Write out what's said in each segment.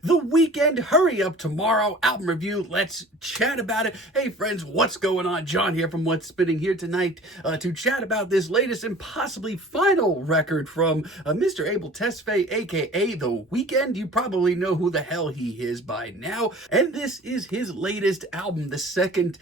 The Weeknd, Hurry Up Tomorrow album review. Let's chat about it. Hey friends, what's going on? John here from What's Spinning here tonight to chat about this latest and possibly final record from Mr. Abel Tesfaye, aka The Weeknd. You probably know who the hell he is by now. And this is his latest album, the second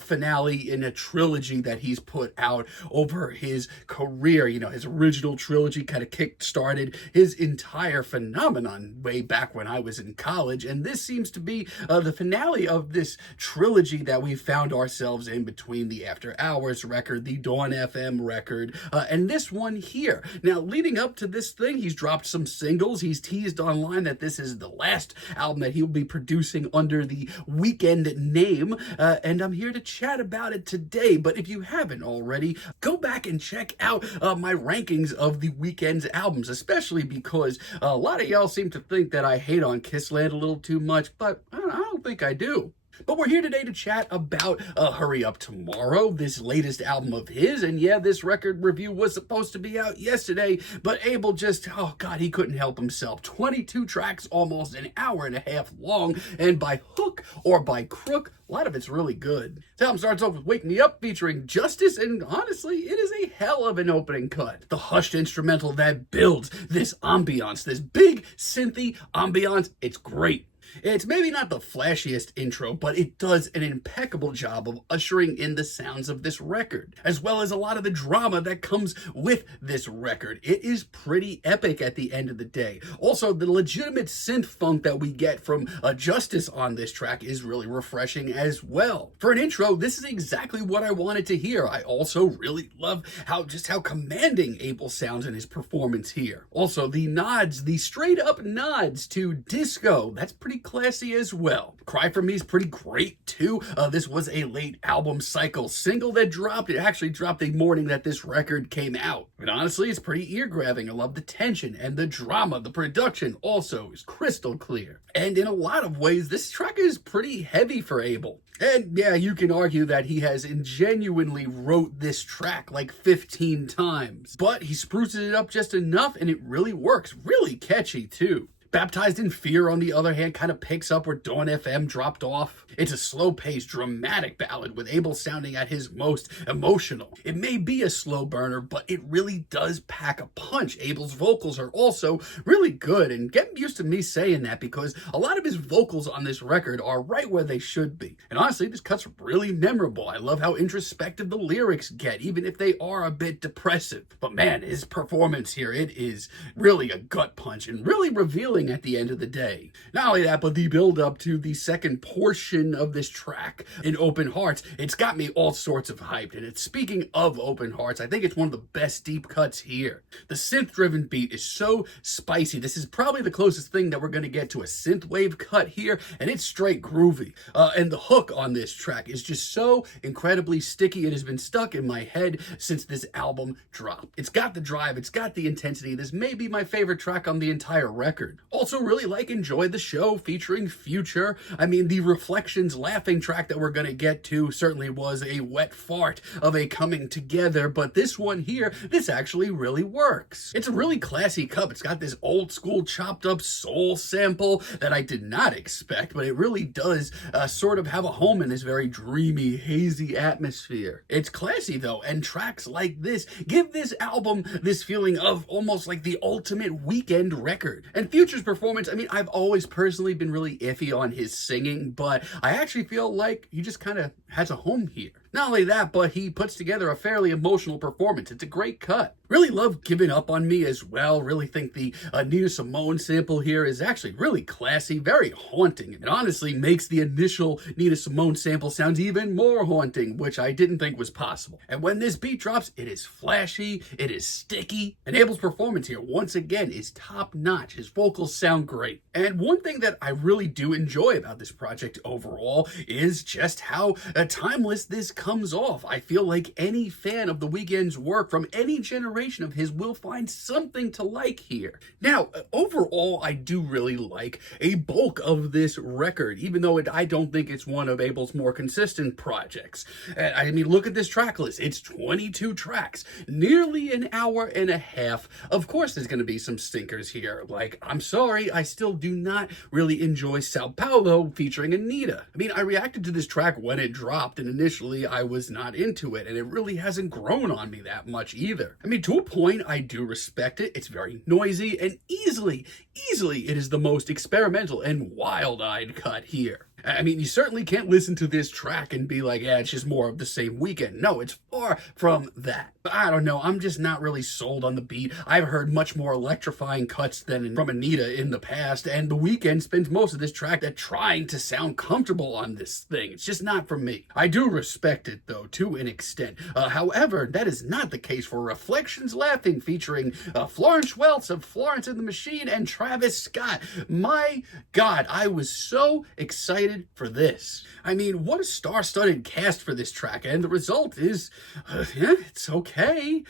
finale in a trilogy that he's put out over his career. You know, his original trilogy kind of kick-started his entire phenomenon way back when I was in college, and this seems to be the finale of this trilogy that we found ourselves in between the After Hours record, the Dawn FM record, and this one here. Now, leading up to this thing, he's dropped some singles. He's teased online that this is the last album that he'll be producing under the Weeknd name, and I'm here to chat about it today. But if you haven't already, go back and check out my rankings of the Weeknd's albums, especially because a lot of y'all seem to think that I hate on Kissland a little too much, but I don't think I do. But we're here today to chat about Hurry Up Tomorrow, this latest album of his. And yeah, this record review was supposed to be out yesterday, but Abel just, oh God, he couldn't help himself. 22 tracks, almost an hour and a half long, and by hook or by crook, a lot of it's really good. The album starts off with Wake Me Up featuring Justice, and honestly, it is a hell of an opening cut. The hushed instrumental that builds this ambiance, this big synthy ambiance, it's great. It's maybe not the flashiest intro, but it does an impeccable job of ushering in the sounds of this record, as well as a lot of the drama that comes with this record. It is pretty epic at the end of the day. Also, the legitimate synth funk that we get from Justice on this track is really refreshing as well. For an intro, this is exactly what I wanted to hear. I also really love how commanding Abel sounds in his performance here. Also, the nods, the straight up nods to disco, that's pretty classy as well. Cry For Me is pretty great too. This was a late album cycle single that dropped. It actually dropped the morning that this record came out. But honestly, it's pretty ear-grabbing. I love the tension and the drama. The production also is crystal clear. And in a lot of ways, this track is pretty heavy for Abel. And yeah, you can argue that he has genuinely wrote this track like 15 times. But he spruces it up just enough and it really works. Really catchy too. Baptized in Fear, on the other hand, kind of picks up where Dawn FM dropped off. It's a slow-paced, dramatic ballad with Abel sounding at his most emotional. It may be a slow burner, but it really does pack a punch. Abel's vocals are also really good, and get used to me saying that because a lot of his vocals on this record are right where they should be. And honestly, this cut's really memorable. I love how introspective the lyrics get, even if they are a bit depressive. But man, his performance here, it is really a gut punch and really revealing at the end of the day. Not only that, but the build up to the second portion of this track in Open Hearts, it's got me all sorts of hyped. And it's speaking of Open Hearts, I think it's one of the best deep cuts here. The synth driven beat is so spicy. This is probably the closest thing that we're going to get to a synth-wave cut here, and it's straight groovy. And the hook on this track is just so incredibly sticky. It has been stuck in my head since this album dropped. It's got the drive, it's got the intensity. This may be my favorite track on the entire record. Also really Enjoy the Show featuring Future. I mean, the Reflections laughing track that we're going to get to certainly was a wet fart of a coming together, but this one here, this actually really works. It's a really classy cup. It's got this old school chopped up soul sample that I did not expect, but it really does sort of have a home in this very dreamy, hazy atmosphere. It's classy though, and tracks like this give this album this feeling of almost like the ultimate Weeknd record. And Future's performance, I mean, I've always personally been really iffy on his singing, but I actually feel like he just kind of has a home here. Not only that, but he puts together a fairly emotional performance. It's a great cut. Really love Giving Up on Me as well. Really think the Nina Simone sample here is actually really classy, very haunting, and honestly makes the initial Nina Simone sample sound even more haunting, which I didn't think was possible. And when this beat drops, it is flashy, it is sticky, and Abel's performance here, once again, is top-notch. His vocals sound great. And one thing that I really do enjoy about this project overall is just how timeless this comes off. I feel like any fan of the Weeknd's work from any generation of his will find something to like here. Now, overall, I do really like a bulk of this record, even though I don't think it's one of Abel's more consistent projects. I mean, look at this track list. It's 22 tracks, nearly an hour and a half. Of course, there's going to be some stinkers here. Like, I'm sorry, I still do not really enjoy Sao Paulo featuring Anita. I mean, I reacted to this track when it dropped, and initially I was not into it, and it really hasn't grown on me that much either. I mean, to a point, I do respect it. It's very noisy, and easily it is the most experimental and wild-eyed cut here. I mean, you certainly can't listen to this track and be like, yeah, it's just more of the same Weeknd. No, it's far from that. But I don't know, I'm just not really sold on the beat. I've heard much more electrifying cuts than from Anita in the past, and the Weeknd spends most of this track trying to sound comfortable on this thing. It's just not for me. I do respect it, though, to an extent. However, that is not the case for Reflections Laughing, featuring Florence Welch of Florence and the Machine and Travis Scott. My God, I was so excited for this. I mean, what a star-studded cast for this track, and the result is, it's okay.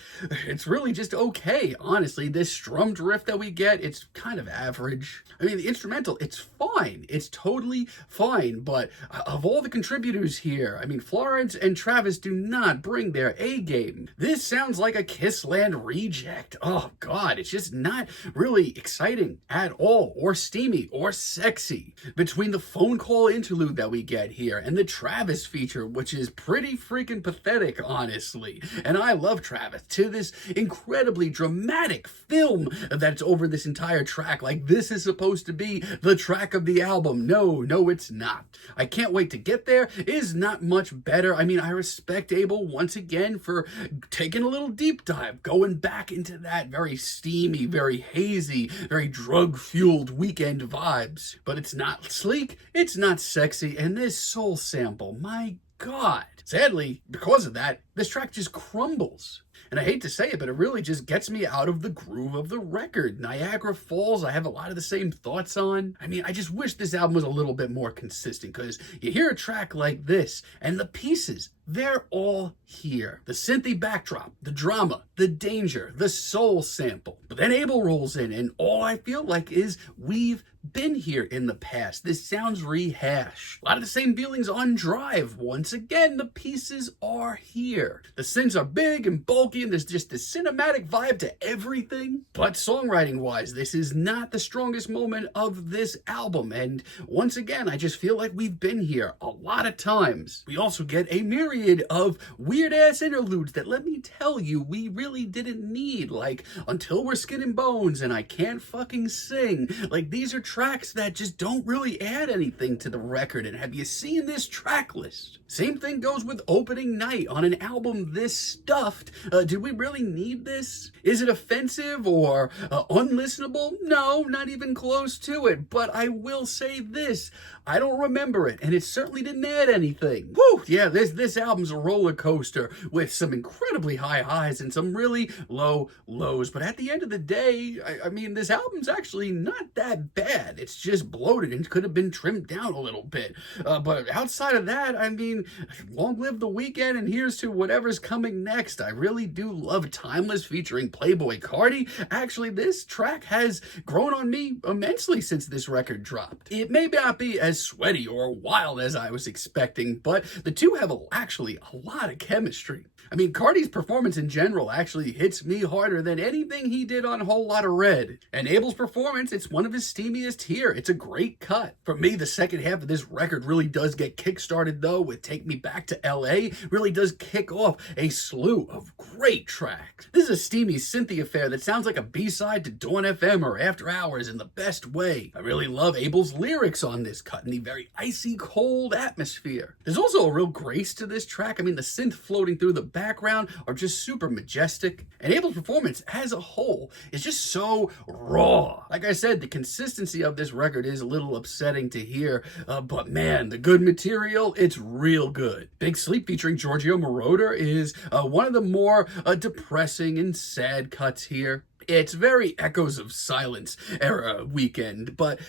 It's really just okay, honestly. This strummed riff that we get, it's kind of average. I mean, the instrumental, it's fine. It's totally fine, but of all the contributors here, I mean, Florence and Travis do not bring their A game. This sounds like a Kissland reject. Oh, God, it's just not really exciting at all, or steamy, or sexy. Between the phone call interlude that we get here and the Travis feature, which is pretty freaking pathetic, honestly. And I love Travis, to this incredibly dramatic film that's over this entire track. Like, this is supposed to be the track of the album. No, it's not. I can't wait to get there. It is not much better. I mean, I respect Abel once again for taking a little deep dive, going back into that very steamy, very hazy, very drug-fueled Weeknd vibes. But it's not sleek, it's not sexy, and this soul sample, my God. Sadly, because of that, this track just crumbles. And I hate to say it, but it really just gets me out of the groove of the record. Niagara Falls, I have a lot of the same thoughts on. I mean, I just wish this album was a little bit more consistent, because you hear a track like this, and the pieces, they're all here. The synthy backdrop, the drama, the danger, the soul sample. But then Abel rolls in, and all I feel like is we've been here in the past. This sounds rehashed. A lot of the same feelings on Drive. Once again, the pieces are here. The synths are big and bulky, and there's just this cinematic vibe to everything. But songwriting-wise, this is not the strongest moment of this album. And once again, I just feel like we've been here a lot of times. We also get a myriad of weird-ass interludes that, let me tell you, we really didn't need. Like, Until We're Skin and Bones and I Can't Fucking Sing. Like, these are tracks that just don't really add anything to the record. And have you seen this track list? Same thing goes with Opening Night on an album this stuffed. Did we really need this? Is it offensive or unlistenable? No, not even close to it. But I will say this, I don't remember it, and it certainly didn't add anything. Whew, yeah, this album's a roller coaster with some incredibly high highs and some really low lows. But at the end of the day, I mean, this album's actually not that bad. It's just bloated and could have been trimmed down a little bit. But outside of that, I mean, long live the Weeknd, and here's to whatever's coming next. I really do love Timeless featuring Playboi Carti. Actually, this track has grown on me immensely since this record dropped. It may not be as sweaty or wild as I was expecting, but the two have actually a lot of chemistry. I mean, Carti's performance in general actually hits me harder than anything he did on Whole Lotta Red. And Abel's performance, it's one of his steamiest here. It's a great cut. For me, the second half of this record really does get kick-started, though, with Take Me Back to L.A. really does kick off a slew of great tracks. This is a steamy synthy affair that sounds like a B-side to Dawn FM or After Hours in the best way. I really love Abel's lyrics on this cut in the very icy cold atmosphere. There's also a real grace to this track. I mean, the synth floating through the background are just super majestic. And Abel's performance as a whole is just so raw. Like I said, the consistency of this record is a little upsetting to hear, but man, the good material, it's real good. Big Sleep featuring Giorgio Moroder is one of the more depressing and sad cuts here. It's very Echoes of Silence era Weeknd, but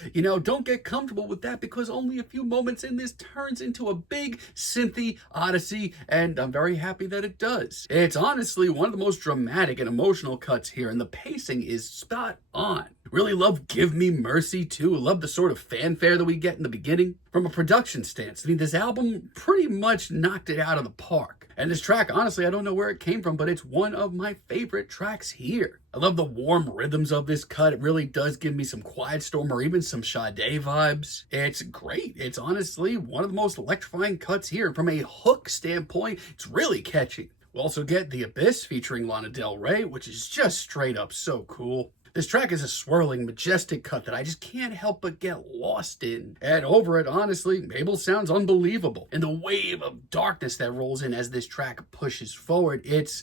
don't get comfortable with that because only a few moments in this turns into a big synthy odyssey, and I'm very happy that it does. It's honestly one of the most dramatic and emotional cuts here, and the pacing is spot on. Really love Give Me Mercy too. Love the sort of fanfare that we get in the beginning. From a production stance, this album pretty much knocked it out of the park. And this track, honestly, I don't know where it came from, but it's one of my favorite tracks here. I love the warm rhythms of this cut. It really does give me some Quiet Storm or even some Sade vibes. It's great. It's honestly one of the most electrifying cuts here. From a hook standpoint, it's really catchy. We also get The Abyss featuring Lana Del Rey, which is just straight up so cool. This track is a swirling, majestic cut that I just can't help but get lost in. And over it, honestly, Mabel sounds unbelievable. And the wave of darkness that rolls in as this track pushes forward, it's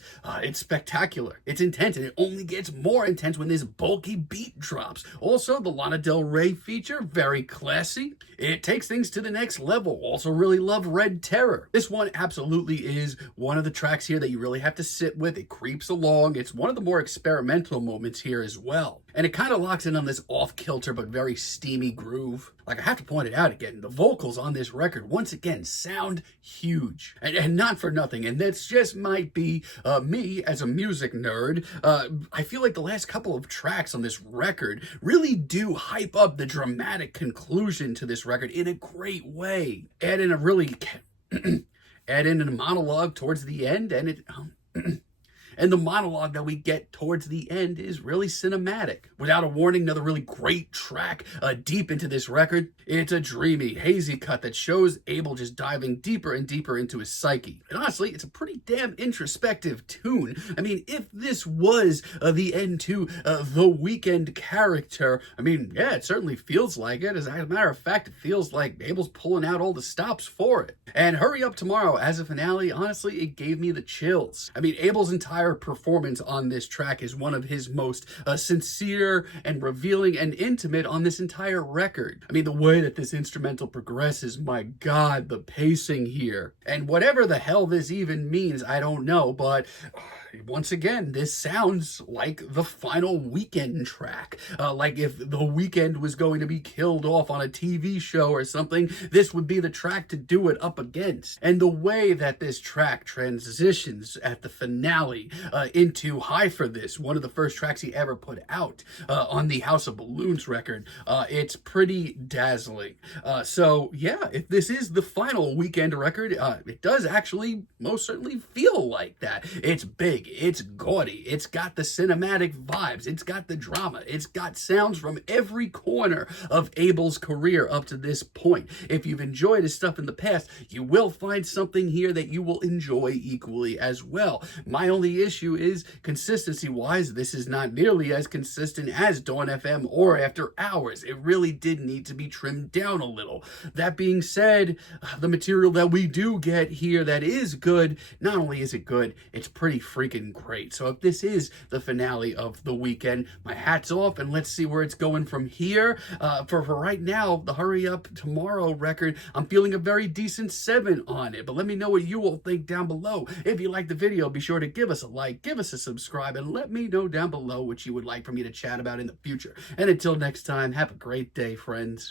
spectacular. It's intense, and it only gets more intense when this bulky beat drops. Also, the Lana Del Rey feature, very classy. It takes things to the next level. Also really love Red Terror. This one absolutely is one of the tracks here that you really have to sit with. It creeps along. It's one of the more experimental moments here as well. And it kind of locks in on this off-kilter but very steamy groove. Like, I have to point it out again, the vocals on this record, once again, sound huge. And not for nothing, and that's just might be me as a music nerd. I feel like the last couple of tracks on this record really do hype up the dramatic conclusion to this record in a great way. Add in a monologue towards the end, and it... And the monologue that we get towards the end is really cinematic. Without a Warning, another really great track deep into this record. It's a dreamy, hazy cut that shows Abel just diving deeper and deeper into his psyche. And honestly, it's a pretty damn introspective tune. If this was the end to the Weeknd character, yeah, it certainly feels like it. As a matter of fact, it feels like Abel's pulling out all the stops for it. And Hurry Up Tomorrow as a finale, honestly, it gave me the chills. Abel's entire performance on this track is one of his most sincere and revealing and intimate on this entire record. The way that this instrumental progresses, my God, the pacing here. And whatever the hell this even means, I don't know, but... once again, this sounds like the final Weeknd track. Like if The Weeknd was going to be killed off on a TV show or something, this would be the track to do it up against. And the way that this track transitions at the finale into High for This, one of the first tracks he ever put out on the House of Balloons record, it's pretty dazzling. So yeah, if this is the final Weeknd record, it does actually most certainly feel like that. It's big. It's gaudy. It's got the cinematic vibes. It's got the drama. It's got sounds from every corner of Abel's career up to this point. If you've enjoyed his stuff in the past, you will find something here that you will enjoy equally as well. My only issue is consistency-wise, this is not nearly as consistent as Dawn FM or After Hours. It really did need to be trimmed down a little. That being said, the material that we do get here that is good, not only is it good, it's pretty freaking great. So if this is the finale of the Weeknd, my hat's off, and let's see where it's going from here. For right now, the Hurry Up Tomorrow record, I'm feeling a very decent 7 on it, but let me know what you all think down below. If you like the video, be sure to give us a like, give us a subscribe, and let me know down below what you would like for me to chat about in the future. And until next time, have a great day, friends.